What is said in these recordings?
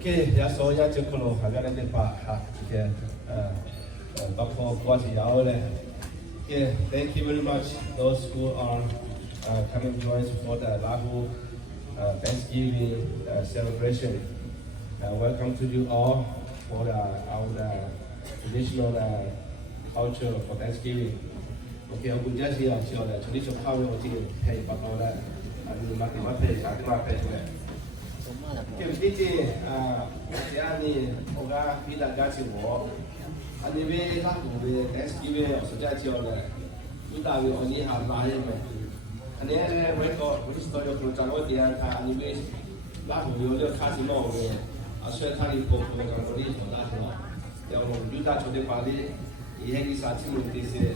OK，也所有就可能还在那边把哈，这个包括过去然后呢，OK， thank you very much those who are coming join us for the Lahu Thanksgiving celebration. Welcome to you all for our traditional culture for Thanksgiving. OK， 我们家是要叫的，从你从靠我这个配包包的，你买给我配，拿给我配出来。Kim titi yani oga bila gachi wo ani be la ko be Thanksgiving so ja chi ole uta be oni ha la ye me ani we ko we sto yo ko cha lo ti an ka ani be la ko yo le kha si lo be a swe tha ni ko ko ga ko ni so la so ya lo uta cho de pa le ye ki sa chi mo ti se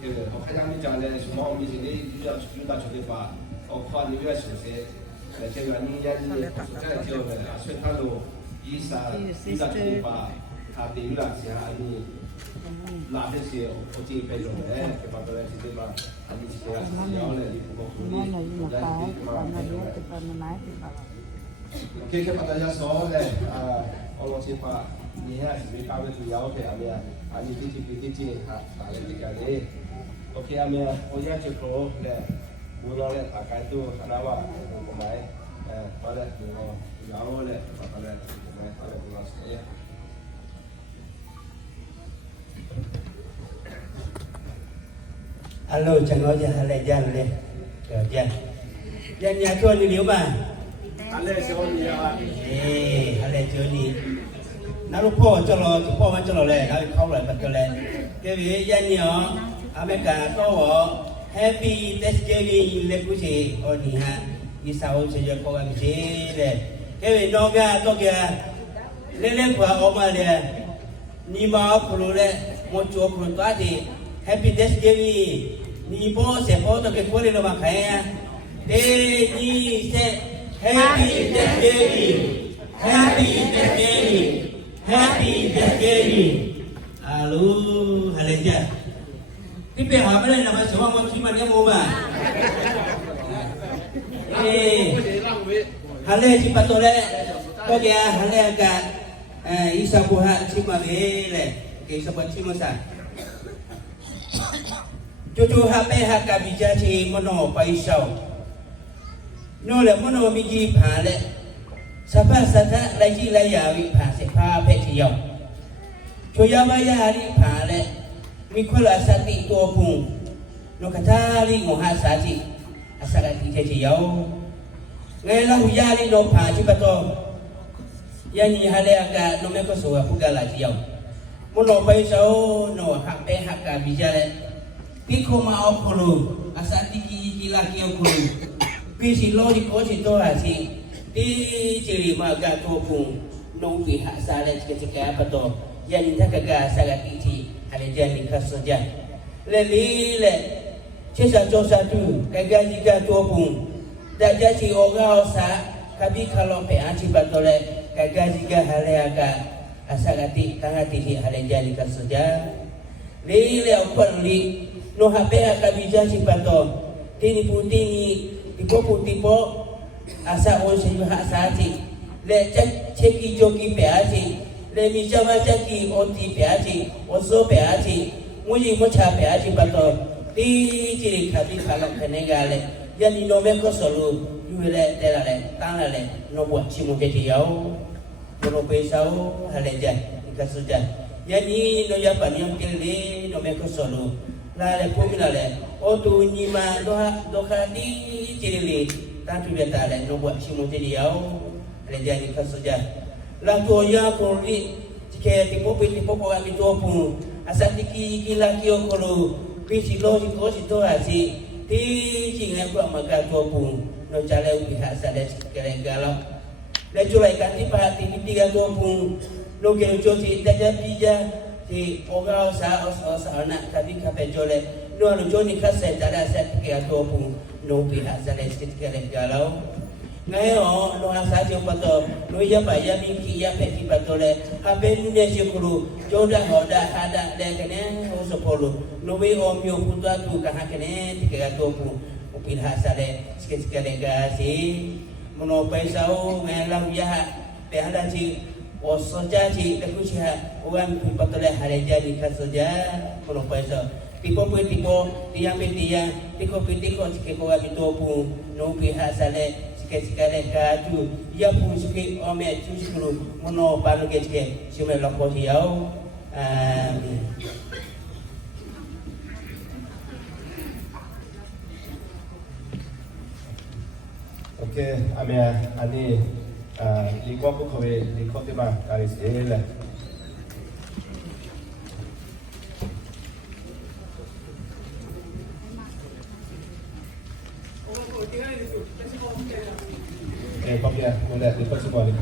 ke o kha ya mi ja le so mo mi si le uta cho de pa o kha ni be so se这个人家是在叫的，所以他说伊啥出发，他对于那些你哪些我这边用的，给把这些对吧？你这些要的你不够苦力，来对嘛？OK， 给把大家说的我老是把你还是没搞的主要的阿面，你自己打了这个嘞。OK， 阿面我也就说嘞。无论嘞，大概都看到哇，我买，好嘞，我然后嘞，好嘞，买好嘞，多少钱？Alo, chẳng nói gì hay là gian lên, gian, gian nhà chôn đi liễu mà. Ale chôn đi à? Ale chôn đi. Nó lúc po cho lo lên, nó không lại bật cho lên. Cái việc gian nhỏ, America có Happy Thanksgiving le kusi oni ha isao seja ko am je le ke no ga to ga le kwa o ma le ni ma pro le mo cho pro ta di Happy Thanksgiving ni bo se bo to ke ko le no ma khai ya de ni se Happy Thanksgiving Happy Thanksgiving Happy Thanksgiving alu haleja cái bề hỏi bên là số một chỉ mình cái mồm à, hà lê chỉ bắt tôi đấy, có kìa hà lê cả, isabuha chỉ mà về này, cái isabuha chỉ mà sao, chú hà bê hà cả bây giờ chỉ muốn nó bay sâu, nó là muốn nó mình chỉ phá đấy, sapa sata lại chỉ lại giờ bị phá sẽ phá bê chỉ dòng, chú giờ bây giờ đi phá đấy. Mikola sati topung no katali moha sati asagati jeje yao ngela huyali no pa jibato yani hale aga no meko so apugala ti yao mono pai so no hape haka bijale piko ma okulu asati ki la ki okulu pisi lori ko si to asi ti jiri ma ga topung no pi hasale ke apato yani takaga sagati ti ada jadi kasaja. Lele, cesa dosa tu, kagak jika tuapung. Tak jadi orang osa, tapi kalau peaci batole, kagak jika hale agak asagati tangati hi hale jadi kasaja. Lele apa li, no hape agak bija si bato, tini tipe asa onsi hak sati. Le ceki joki peaci. Le mijawa jaki oti peaji, ozo peaji, mui mocha peaji bato, di jiri kabi kalak kenegale, yani no meko solu, yuile telale, tangale, no buat cimu keti yau, no pesau haleja, ikasuja, yani no yapan yang kiri no meko solu, lale puminale, otu nyima doha di jiri, tantu betale, no buat cimu keti yau, haleja ikasuja. La toya poli jika tipu ko kami topu asati ki la ki okolo pisi lo si ko si to asi ti jinga ko maga topu no chale ubi hasale keren galau le julai kan ti pa ti tiga topu no ke jo si daja bija ti oga sa anak tapi kape jole no no joni kase dada sa ki topu no ubi hasale keren galau ngayo no asa jo pato no ya ba ya min ki ya pe ki pato le habe nu ne je kulu joda hoda ada de kene o so polo no we o mio punta tu ka hakene ti ka to pu upin hasale sikit-sikit ga si mono paisau ngalang ya pe ada ci o soja ci da ku ci wan pi patole hareja ni ka soja kono paisa tipo pu tipo tiang pe tiang tiko pi tiko ci ko wa bi to pu no pi ha sale sikale ka tu ya pu ci o me ci ci lu mono pa no ke ci ci me lo ko hiao Okay, ani liko ko kowe liko tema karis ele. Papia, boleh lipat semua ni.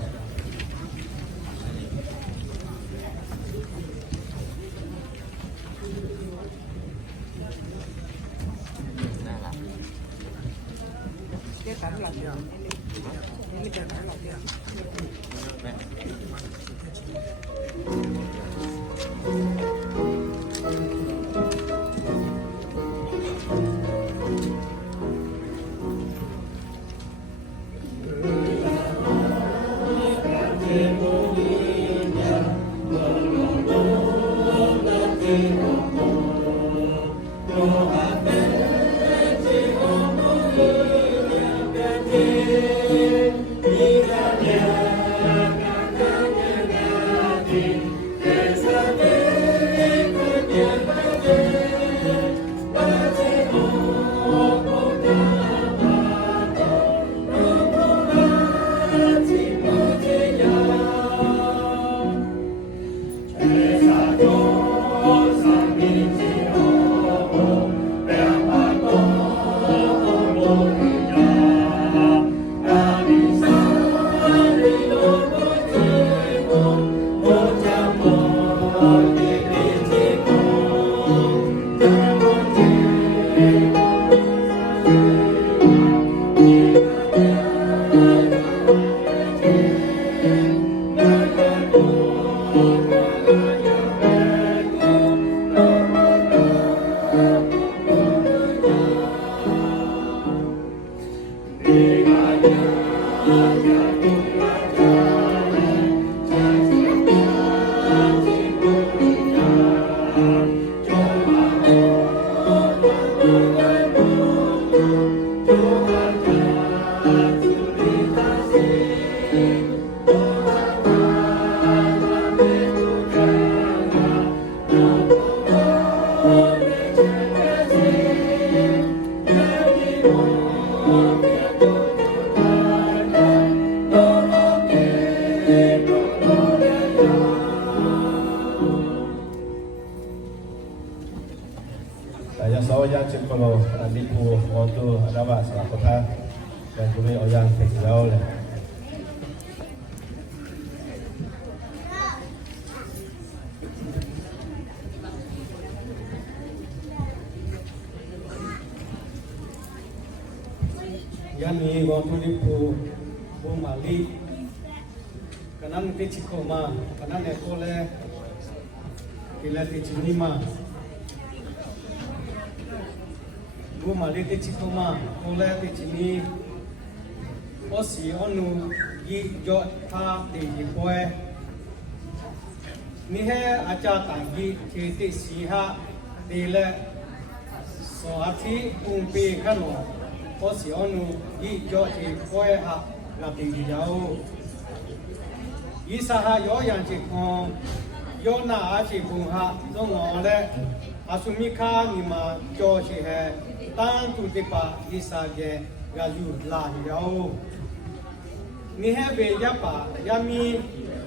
Yang sawa yang kalau nipu untuk ada salah kota dan kemudian orang kecil le. Yang ni waktu nipu Mali, kanan ti cikoma, kanan ekole, kila ti cinima. Mali ti cikoma, kole ti cini, osi onu gi jo ta ti jipoe. Ni he aja tanggi ti siha ti le soati umpi kano, osi onu gi jo ti poe ha. Lapin di jauh, isaha yo yang cikong, yo na aci bunga, dong oleh asumika ni ma jo cihe, tang tu tipa isa je gaju lah jauh. Ni he beja pa, yami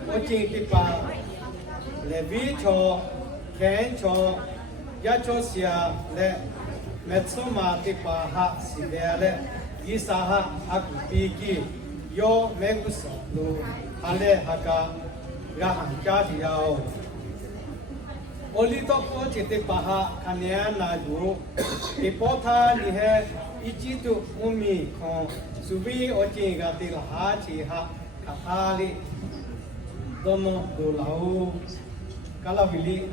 ocing tipa lebi cho, ken cho, ya cho sia le, metsoma tipa ha si le, isaha aku piki. Yo megusa lo ale haka gahan jadi yao. Oli to ko cete paha kanian na ju ipotha ni he ichi tu umi ko subi ochi ga ti la chi ha kathali dono do lao kala bili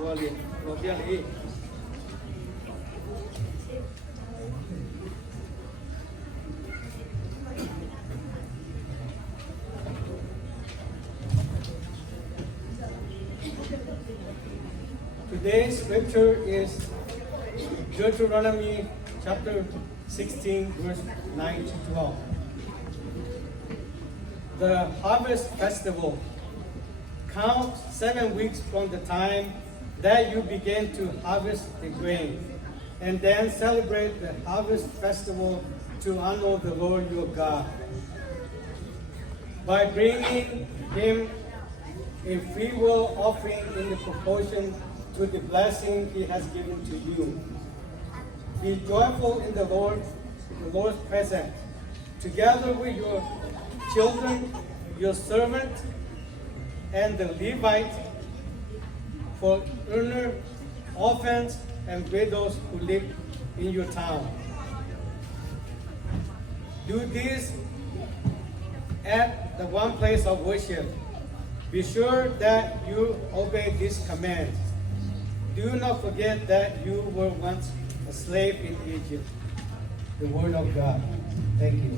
wali lo dia li Today's scripture is Deuteronomy chapter 16, verse 9 to 12. The harvest festival. Count 7 weeks from the time that you begin to harvest the grain, and then celebrate the harvest festival to honor the Lord your God by bringing him a free will offering in the proportion to the blessing he has given to you. Be joyful in the Lord's presence, together with your children, your servant, and the Levite, foreigner, orphans, and widows who live in your town. Do this at the one place of worship. Be sure that you obey these commands. Do not forget that you were once a slave in Egypt. The word of God. Thank you.